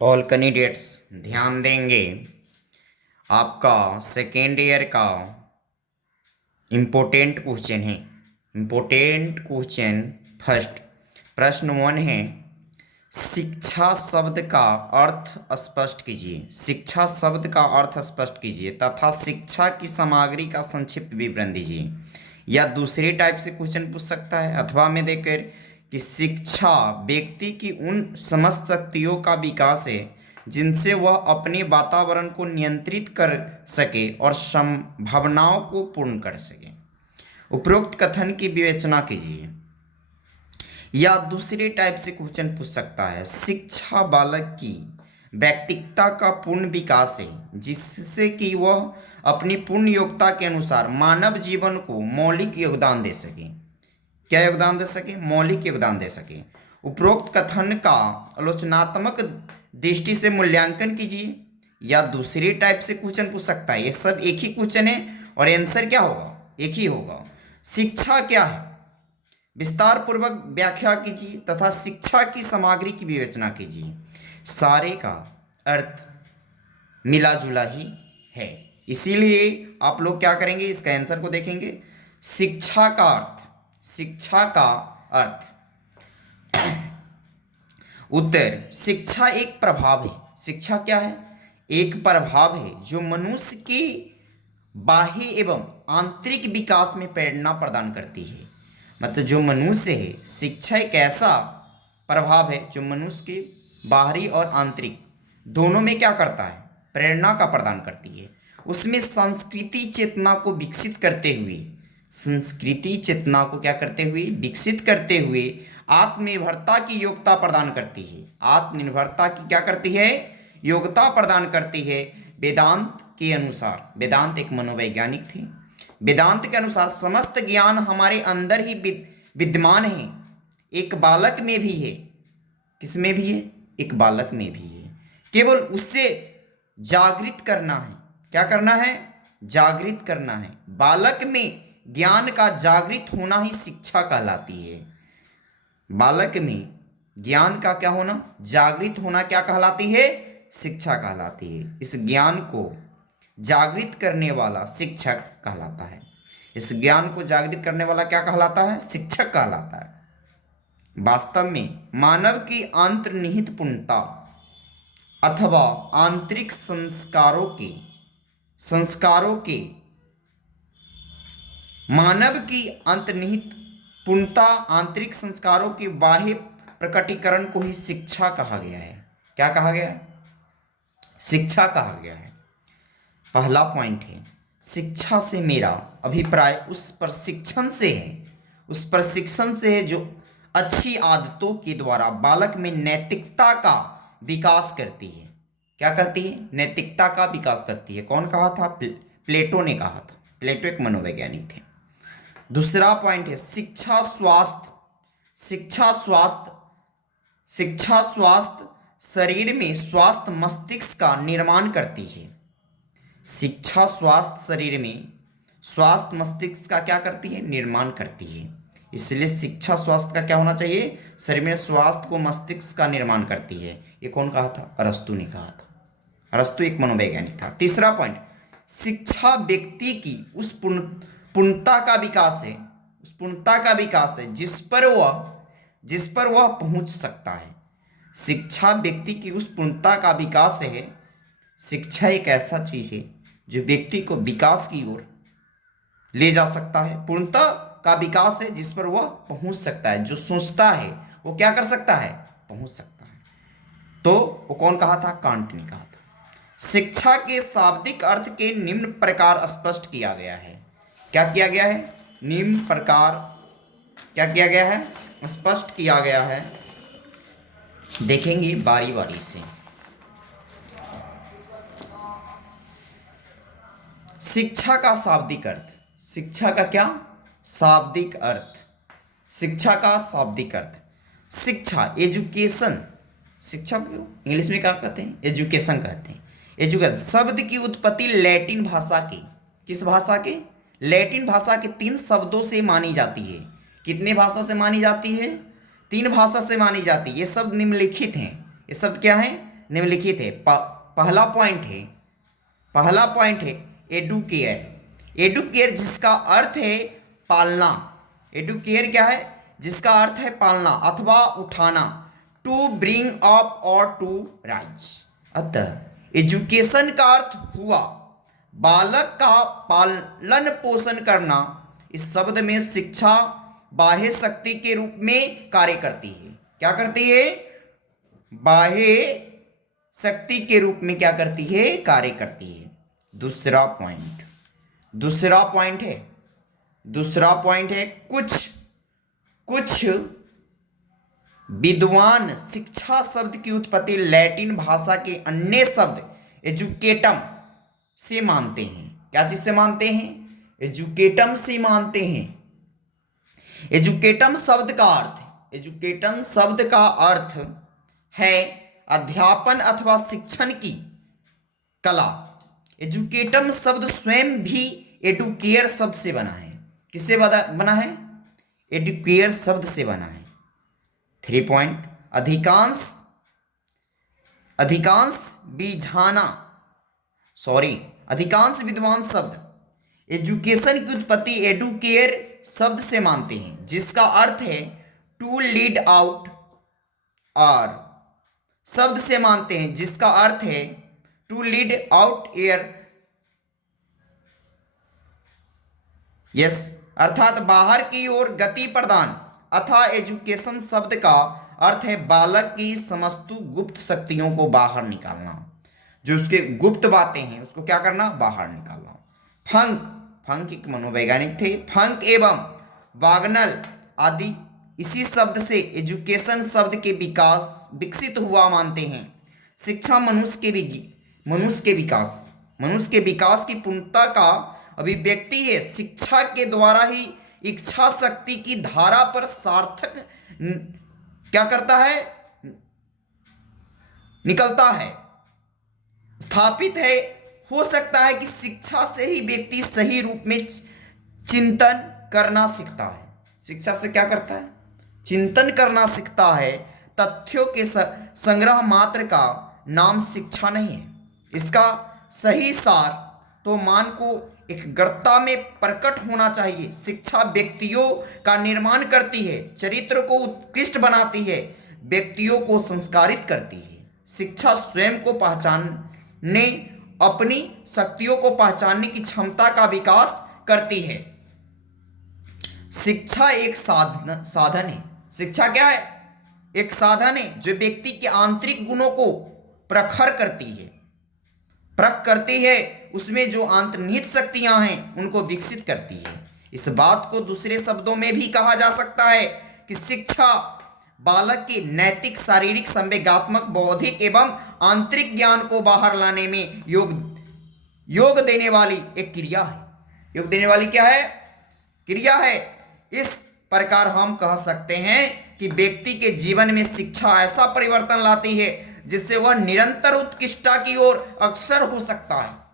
All candidates ध्यान देंगे। आपका सेकेंड ईयर का इम्पोर्टेंट क्वेश्चन है। इम्पोर्टेंट क्वेश्चन फर्स्ट प्रश्न 1 है, शिक्षा शब्द का अर्थ स्पष्ट कीजिए। शिक्षा शब्द का अर्थ स्पष्ट कीजिए तथा शिक्षा की सामग्री का संक्षिप्त विवरण दीजिए। या दूसरे टाइप से क्वेश्चन पूछ सकता है अथवा में देकर कि शिक्षा व्यक्ति की उन समस्त शक्तियों का विकास है जिनसे वह अपने वातावरण को नियंत्रित कर सके और संभावनाओं को पूर्ण कर सके। उपरोक्त कथन की विवेचना कीजिए। या दूसरे टाइप से क्वेश्चन पूछ सकता है, शिक्षा बालक की व्यक्तित्व का पूर्ण विकास है जिससे कि वह अपनी पूर्ण योग्यता के अनुसार मानव जीवन को मौलिक योगदान दे सके। क्या योगदान दे सके? मौलिक योगदान दे सके। उपरोक्त कथन का आलोचनात्मक दृष्टि से मूल्यांकन कीजिए। या दूसरे टाइप से क्वेश्चन पूछ सकता है, ये सब एक ही क्वेश्चन है और आंसर क्या होगा? एक ही होगा। शिक्षा क्या है? विस्तार पूर्वक व्याख्या कीजिए तथा शिक्षा की सामग्री की विवेचना कीजिए। सारे का अर्थ मिला जुला ही है, इसीलिए आप लोग क्या करेंगे, इसका आंसर को देखेंगे। शिक्षा का अर्थ, शिक्षा का अर्थ उत्तर, शिक्षा एक प्रभाव है। शिक्षा क्या है? एक प्रभाव है जो मनुष्य के बाह्य एवं आंतरिक विकास में प्रेरणा प्रदान करती है। मतलब जो मनुष्य है, शिक्षा एक ऐसा प्रभाव है जो मनुष्य के बाहरी और आंतरिक दोनों में क्या करता है? प्रेरणा का प्रदान करती है। उसमें संस्कृति चेतना को विकसित करते हुए, संस्कृति चेतना को क्या करते हुए? विकसित करते हुए आत्मनिर्भरता की योग्यता प्रदान करती है। आत्मनिर्भरता की क्या करती है? योग्यता प्रदान करती है। वेदांत के अनुसार, वेदांत एक मनोवैज्ञानिक थे, वेदांत के अनुसार समस्त ज्ञान हमारे अंदर ही विद्यमान है, एक बालक में भी है। किस में भी है? एक बालक में भी है। केवल उससे जागृत करना है। क्या करना है? जागृत करना है। बालक में ज्ञान का जागृत होना ही शिक्षा कहलाती है। बालक में ज्ञान का क्या होना? जागृत होना क्या कहलाती है? शिक्षा कहलाती है। इस ज्ञान को जागृत करने वाला शिक्षक कहलाता है। इस ज्ञान को जागृत करने वाला क्या कहलाता है? शिक्षक कहलाता है। वास्तव में मानव की अंतर्निहित पूर्णता अथवा आंतरिक संस्कारों के मानव की अंतर्निहित पूर्णता, आंतरिक संस्कारों के बाह्य प्रकटीकरण को ही शिक्षा कहा गया है। क्या कहा गया है? शिक्षा कहा गया है। पहला पॉइंट है, शिक्षा से मेरा अभिप्राय उस प्रशिक्षण से है, उस प्रशिक्षण से है जो अच्छी आदतों के द्वारा बालक में नैतिकता का विकास करती है। क्या करती है? नैतिकता का विकास करती है। कौन कहा था? प्लेटो ने कहा था। प्लेटो एक मनोवैज्ञानिक थे। दूसरा पॉइंट है, शिक्षा स्वास्थ्य, शिक्षा स्वास्थ्य, शिक्षा स्वास्थ्य शरीर में स्वास्थ्य मस्तिष्क का निर्माण करती है। शिक्षा स्वास्थ्य शरीर में स्वास्थ्य मस्तिष्क का क्या करती है? निर्माण करती है। इसलिए शिक्षा स्वास्थ्य का क्या होना चाहिए? शरीर में स्वास्थ्य को मस्तिष्क का निर्माण करती है। ये कौन कहा था? अरस्तु ने कहा था। अरस्तु एक मनोवैज्ञानिक था। तीसरा पॉइंट, शिक्षा व्यक्ति की उस पूर्णता का विकास है, उस पूर्णता का विकास है जिस पर वह पहुंच सकता है। शिक्षा व्यक्ति की उस पूर्णता का विकास है। शिक्षा एक ऐसा चीज है जो व्यक्ति को विकास की ओर ले जा सकता है। पूर्णता का विकास है जिस पर वह पहुंच सकता है। जो सोचता है वो क्या कर सकता है? पहुंच सकता है। तो वो कौन कहा था? कांट ने कहा था। शिक्षा के शाब्दिक अर्थ के निम्न प्रकार स्पष्ट किया गया है। क्या किया गया है? निम्न प्रकार क्या किया गया है? स्पष्ट किया गया है। देखेंगे बारी बारी से। शिक्षा का शाब्दिक अर्थ, शिक्षा का क्या? शाब्दिक अर्थ, शिक्षा का शाब्दिक अर्थ। शिक्षा, एजुकेशन, शिक्षा को इंग्लिश में क्या कहते हैं? एजुकेशन कहते हैं। एजुकेशन शब्द की उत्पत्ति लैटिन भाषा की, किस भाषा के? लैटिन भाषा के 3 शब्दों से मानी जाती है। कितने भाषा से मानी जाती है? 3 भाषा से मानी जाती है। ये शब्द निम्नलिखित हैं। ये शब्द क्या है? निम्नलिखित है। पहला पॉइंट है एडुकेयर। एडुकेयर जिसका अर्थ है पालना। एडुकेयर क्या है? जिसका अर्थ है पालना अथवा उठाना, टू ब्रिंग अप और टू राइज। अतः एजुकेशन का अर्थ हुआ बालक का पालन पोषण करना। इस शब्द में शिक्षा बाह्य शक्ति के रूप में कार्य करती है। क्या करती है? बाह्य शक्ति के रूप में क्या करती है? कार्य करती है। दूसरा पॉइंट है कुछ विद्वान शिक्षा शब्द की उत्पत्ति लैटिन भाषा के अन्य शब्द एजुकेटम से मानते हैं। क्या चीज से मानते हैं? एजुकेटम से मानते हैं। एजुकेटम शब्द का अर्थ है अध्यापन अथवा शिक्षण की कला। एजुकेटम शब्द स्वयं भी एडुकेयर शब्द से बना है। किससे बना है? एडुकेयर शब्द से बना है। 3 पॉइंट, अधिकांश विद्वान शब्द एजुकेशन की उत्पत्ति एडुकेयर शब्द से मानते हैं, जिसका अर्थ है टू लीड आउट, और शब्द से मानते हैं जिसका अर्थ है to lead out air, yes, अर्थात बाहर की ओर गति प्रदान। अतः एजुकेशन शब्द का अर्थ है बालक की समस्त गुप्त शक्तियों को बाहर निकालना। जो उसके गुप्त बातें हैं उसको क्या करना? बाहर निकालना। फंक एक मनोवैज्ञानिक थे। फंक एवं वागनल आदि इसी शब्द से एजुकेशन शब्द के विकसित हुआ मानते हैं। शिक्षा मनुष्य के विकास की पूर्णता का अभिव्यक्ति है। शिक्षा के द्वारा ही इच्छा शक्ति की धारा पर सार्थक क्या करता है? निकलता है, स्थापित है। हो सकता है कि शिक्षा से ही व्यक्ति सही रूप में चिंतन करना सीखता है। शिक्षा से क्या करता है? चिंतन करना सीखता है। तथ्यों के संग्रह मात्र का नाम शिक्षा नहीं है। इसका सही सार तो मान को एक गर्ता में प्रकट होना चाहिए। शिक्षा व्यक्तियों का निर्माण करती है, चरित्र को उत्कृष्ट बनाती है, व्यक्तियों को संस्कारित करती है। शिक्षा स्वयं को पहचानने, अपनी शक्तियों को पहचानने की क्षमता का विकास करती है। शिक्षा एक साधन है। शिक्षा क्या है? एक साधन है जो व्यक्ति के आंतरिक गुणों को परख करती है, उसमें जो अंतर्निहित शक्तियां हैं उनको विकसित करती है। इस बात को दूसरे शब्दों में भी कहा जा सकता है कि शिक्षा बालक के नैतिक, शारीरिक, संवेगात्मक, बौद्धिक एवं आंतरिक ज्ञान को बाहर लाने में योग देने वाली एक क्रिया है। योग देने वाली क्या है? क्रिया है। इस प्रकार हम कह सकते हैं कि व्यक्ति के जीवन में शिक्षा ऐसा परिवर्तन लाती है जिससे वह निरंतर उत्कृष्टता की ओर अग्रसर हो सकता है।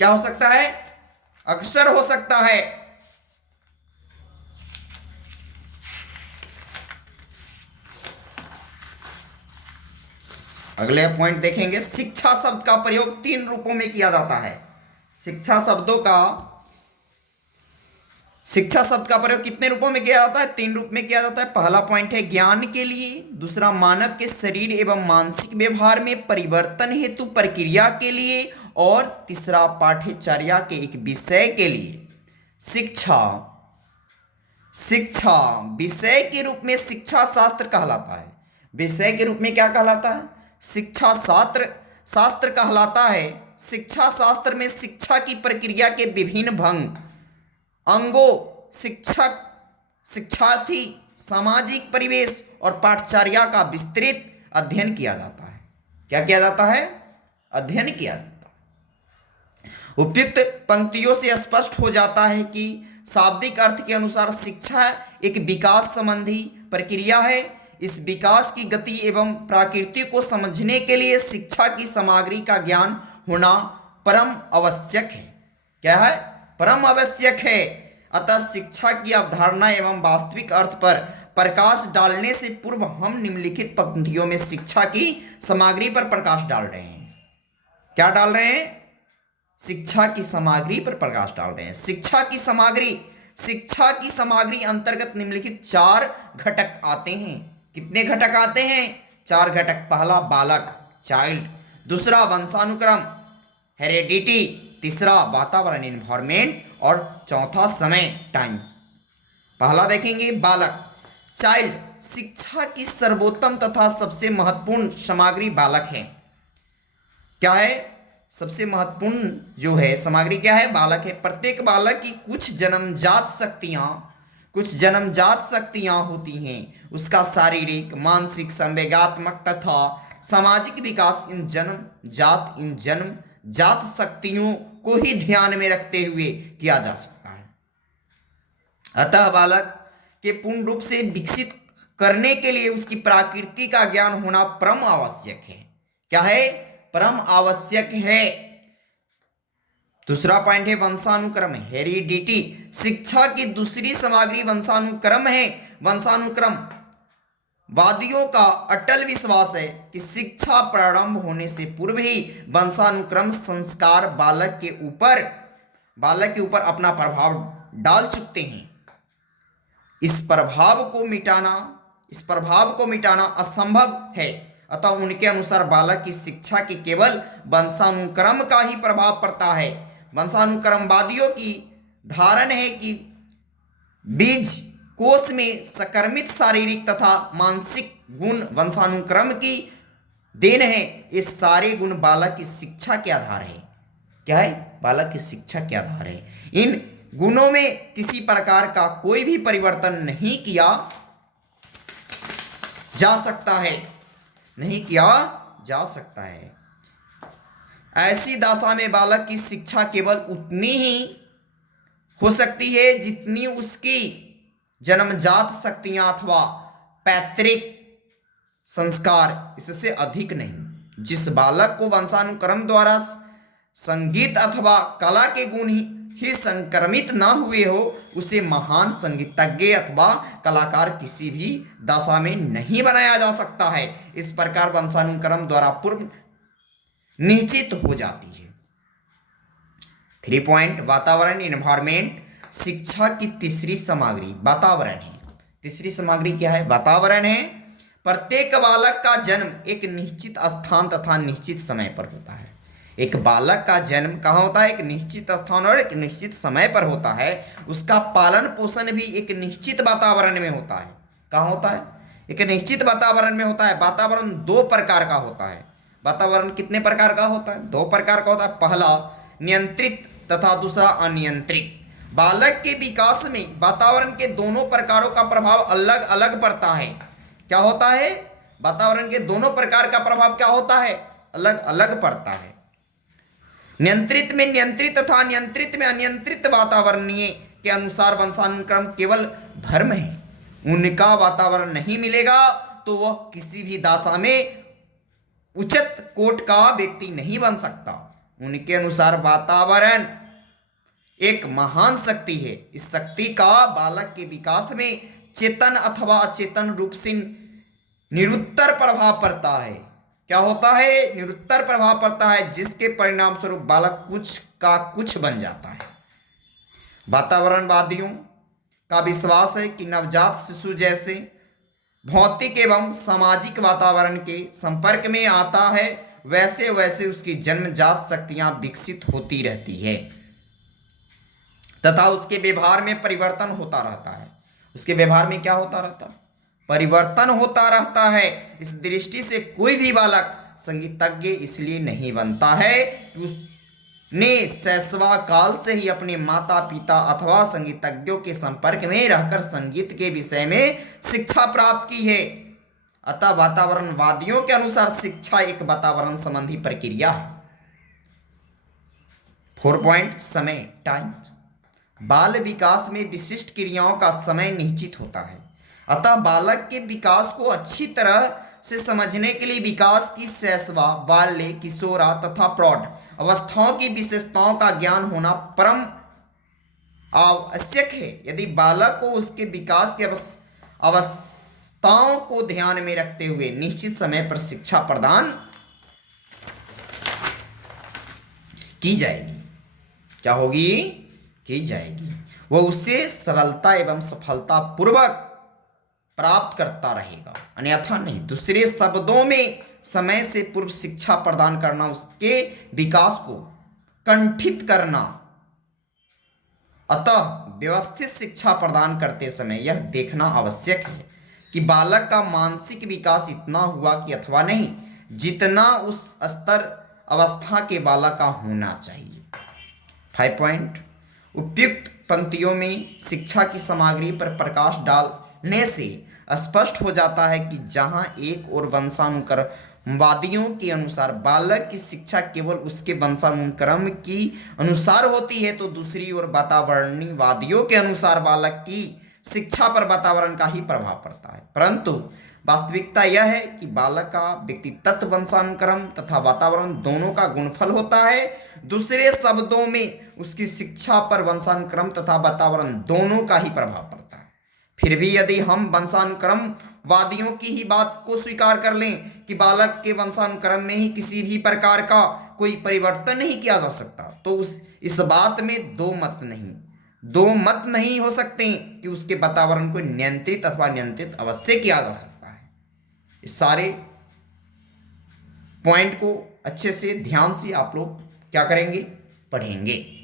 क्या हो सकता है? अग्रसर हो सकता है। अगले पॉइंट देखेंगे। शिक्षा शब्द का प्रयोग 3 रूपों में किया जाता है। शिक्षा शब्द का प्रयोग कितने रूपों में किया जाता है? 3 रूप में किया जाता है। पहला पॉइंट है ज्ञान के लिए, दूसरा मानव के शरीर एवं मानसिक व्यवहार में परिवर्तन हेतु प्रक्रिया के लिए, और तीसरा पाठ्यचर्या के एक विषय के लिए। शिक्षा विषय के रूप में शिक्षा शास्त्र कहलाता है। विषय के रूप में क्या कहलाता है? शिक्षा शास्त्र कहलाता है। शिक्षा शास्त्र में शिक्षा की प्रक्रिया के विभिन्न अंगों, शिक्षक, शिक्षार्थी, सामाजिक परिवेश और पाठचर्या का विस्तृत अध्ययन किया जाता है। क्या किया जाता है? अध्ययन किया जाता है। उपयुक्त पंक्तियों से स्पष्ट हो जाता है कि शाब्दिक अर्थ के अनुसार शिक्षा एक विकास संबंधी प्रक्रिया है। इस विकास की गति एवं प्रकृति को समझने के लिए शिक्षा की सामग्री का ज्ञान होना परम आवश्यक है। क्या है? परम आवश्यक है। अतः शिक्षा की अवधारणा एवं वास्तविक अर्थ पर प्रकाश डालने से पूर्व हम निम्नलिखित पंक्तियों में शिक्षा की सामग्री पर प्रकाश डाल रहे हैं। क्या डाल रहे हैं? शिक्षा की सामग्री पर प्रकाश डाल रहे हैं। शिक्षा की सामग्री अंतर्गत निम्नलिखित 4 घटक आते हैं। कितने घटक आते हैं? 4 घटक। पहला बालक, चाइल्ड, दूसरा वंशानुक्रम, हेरेडिटी, तीसरा वातावरण, एनवायरमेंट, और चौथा समय, टाइम। पहला देखेंगे बालक, चाइल्ड। शिक्षा की सर्वोत्तम तथा सबसे महत्वपूर्ण सामग्री बालक है। क्या है? सबसे महत्वपूर्ण जो है सामग्री क्या है? बालक है। प्रत्येक बालक की कुछ जन्मजात शक्तियां होती हैं। उसका शारीरिक, मानसिक, संवेगात्मक तथा सामाजिक विकास इन जन्मजात शक्तियों को ही ध्यान में रखते हुए किया जा सकता है। अतः बालक के पूर्ण रूप से विकसित करने के लिए उसकी प्रकृति का ज्ञान होना परम आवश्यक है। क्या है? परम आवश्यक है। दूसरा पॉइंट है वंशानुक्रम, हेरिडिटी। शिक्षा की दूसरी सामग्री वंशानुक्रम है। वंशानुक्रम वादियों का अटल विश्वास है कि शिक्षा प्रारंभ होने से पूर्व ही वंशानुक्रम संस्कार बालक के ऊपर अपना प्रभाव डाल चुके हैं। इस प्रभाव को मिटाना असंभव है। अतः उनके अनुसार बालक की शिक्षा के केवल वंशानुक्रम का ही प्रभाव पड़ता है। वंशानुक्रमवादियों की धारणा है कि बीज कोष में संक्रमित शारीरिक तथा मानसिक गुण वंशानुक्रम की देन है। ये सारे गुण बालक की शिक्षा के आधार है। क्या है? बालक की शिक्षा के आधार है। इन गुणों में किसी प्रकार का कोई भी परिवर्तन नहीं किया जा सकता है। ऐसी दशा में बालक की शिक्षा केवल उतनी ही हो सकती है जितनी उसकी जन्मजात शक्तियां अथवा पैतृक संस्कार, इससे अधिक नहीं। जिस बालक को वंशानुक्रम द्वारा संगीत अथवा कला के गुण ही संक्रमित न हुए हो, उसे महान संगीतज्ञ अथवा कलाकार किसी भी दशा में नहीं बनाया जा सकता है। इस प्रकार वंशानुक्रम द्वारा पूर्व निश्चित हो जाती है। 3 पॉइंट वातावरण, एनवायरमेंट। शिक्षा की तीसरी सामग्री वातावरण है। तीसरी सामग्री क्या है? वातावरण है। प्रत्येक बालक का जन्म एक निश्चित स्थान तथा निश्चित समय पर होता है। एक बालक का जन्म कहाँ होता है? एक निश्चित स्थान और एक निश्चित समय पर होता है। उसका पालन पोषण भी एक निश्चित वातावरण में होता है। कहाँ होता है? एक निश्चित वातावरण में होता है। वातावरण 2 प्रकार का होता है। वातावरण कितने प्रकार का होता है? 2 प्रकार का होता है। पहला नियंत्रित तथा दूसरा अनियंत्रित। बालक के विकास में वातावरण के दोनों प्रकारों का प्रभाव अलग अलग पड़ता है। क्या होता है? वातावरण के दोनों प्रकार का प्रभाव क्या होता है? अलग अलग पड़ता है। नियंत्रित में नियंत्रित तथा अनियंत्रित में अनियंत्रित वातावरणीय के अनुसार वंशानुक्रम केवल भ्रम है। उनका वातावरण नहीं मिलेगा तो वह किसी भी दशा में उचित कोट का व्यक्ति नहीं बन सकता। उनके अनुसार वातावरण एक महान शक्ति है। इस शक्ति का बालक के विकास में चेतन अथवा अचेतन रूप से निरुत्तर प्रभाव पड़ता है। क्या होता है? निरुत्तर प्रभाव पड़ता है, जिसके परिणाम स्वरूप बालक कुछ का कुछ बन जाता है। वातावरणवादियों का विश्वास है कि नवजात शिशु जैसे भौतिक एवं सामाजिक वातावरण के संपर्क में आता है, वैसे वैसे उसकी जन्मजात शक्तियां विकसित होती रहती है तथा उसके व्यवहार में परिवर्तन होता रहता है। उसके व्यवहार में क्या होता रहता है? परिवर्तन होता रहता है। इस दृष्टि से कोई भी बालक संगीतज्ञ इसलिए नहीं बनता है कि उसने शैशवा काल से ही अपने माता पिता अथवा संगीतज्ञों के संपर्क में रहकर संगीत के विषय में शिक्षा प्राप्त की है। अतः वातावरणवादियों के अनुसार शिक्षा एक वातावरण संबंधी प्रक्रिया है। 4 पॉइंट समय, टाइम। बाल विकास में विशिष्ट क्रियाओं का समय निश्चित होता है। अतः बालक के विकास को अच्छी तरह से समझने के लिए विकास की शैशवा, बाल्य, किशोरा तथा प्रौढ़ अवस्थाओं की विशेषताओं का ज्ञान होना परम आवश्यक है। यदि बालक को उसके विकास की अवस्थाओं को ध्यान में रखते हुए निश्चित समय पर शिक्षा प्रदान की जाएगी। क्या होगी? की जाएगी। वह उससे सरलता एवं सफलता पूर्वक प्राप्त करता रहेगा, अन्यथा नहीं। दूसरे शब्दों में समय से पूर्व शिक्षा प्रदान करना उसके विकास को कंठित करना। अतः व्यवस्थित शिक्षा प्रदान करते समय यह देखना आवश्यक है कि बालक का मानसिक विकास इतना हुआ कि अथवा नहीं जितना उस स्तर अवस्था के बालक का होना चाहिए। 5 पॉइंट। उपयुक्त पंक्तियों में शिक्षा की सामग्री पर प्रकाश डालने से स्पष्ट हो जाता है कि जहां एक और वंशानुक्रमवादियों के अनुसार बालक की शिक्षा केवल उसके वंशानुक्रम की अनुसार होती है, तो दूसरी ओर वातावरणवादियों के अनुसार बालक की शिक्षा पर वातावरण का ही प्रभाव पड़ता है। परंतु वास्तविकता यह है कि बालक का व्यक्तित्व वंशानुक्रम तथा वातावरण दोनों का गुणफल होता है। दूसरे शब्दों में उसकी शिक्षा पर वंशानुक्रम तथा वातावरण दोनों का ही प्रभाव पड़ता है। फिर भी यदि हम वंशानुक्रम वादियों की ही बात को स्वीकार कर लें कि बालक के वंशानुक्रम में ही किसी भी प्रकार का कोई परिवर्तन नहीं किया जा सकता, तो इस बात में दो मत नहीं हो सकते कि उसके वातावरण को नियंत्रित अथवा नियंत्रित अवश्य किया जा सकता है। इस सारे पॉइंट को अच्छे से ध्यान से आप लोग क्या करेंगे? पढ़ेंगे।